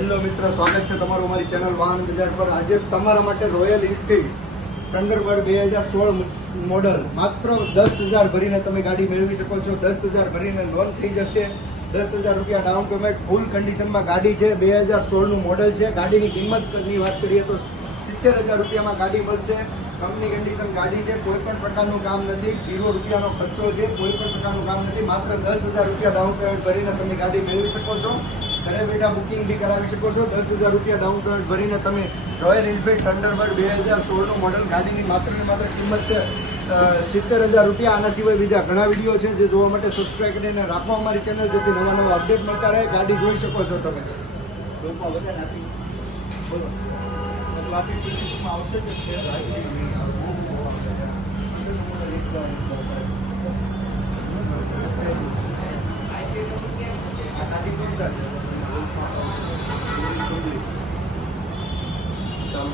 Hello મિત્ર, સ્વાગત છે તમારું અમારી ચેનલ વાહન બજાર પર। આજે તમારા માટે રોયલ એનફિલ્ડ થંડરબર્ડ 2016 મોડલ માત્ર 10,000 ભરીને તમે ગાડી મેળવી શકો છો। 10,000 ભરીને લોન થઈ જશે। 10,000 રૂપિયા ડાઉન પેમેન્ટ, ફૂલ કન્ડિશનમાં ગાડી છે। 2016નું મોડલ છે। ગાડીની કિંમતની વાત કરીએ તો 70,000 રૂપિયામાં ગાડી મળશે। કંપની કન્ડિશન ગાડી છે। કોઈ પણ પ્રકારનું કામ નથી, 0 રૂપિયાનો ખર્ચો છે, કોઈ પણ પ્રકારનું કામ નથી। માત્ર 10,000 રૂપિયા ડાઉન પેમેન્ટ ભરીને તમે ગાડી મેળવી શકો છો। ઘરે બેઠા બુકિંગ બી કરાવી શકો છો। 10,000 રૂપિયા ડાઉન પેમેન્ટ ભરીને તમે રોયલ એનફિલ્ડ થંડરબર્ડ 2016નું મોડલ ગાડીની માત્ર ને માત્ર કિંમત છે 70,000 રૂપિયા। આના સિવાય બીજા ઘણા વિડીયો છે જે જોવા માટે સબસ્ક્રાઈબ કરીને રાખો અમારી ચેનલ, જેથી નવા નવા અપડેટ મળતા રહે। ગાડી જોઈ શકો છો તમે। ચાલો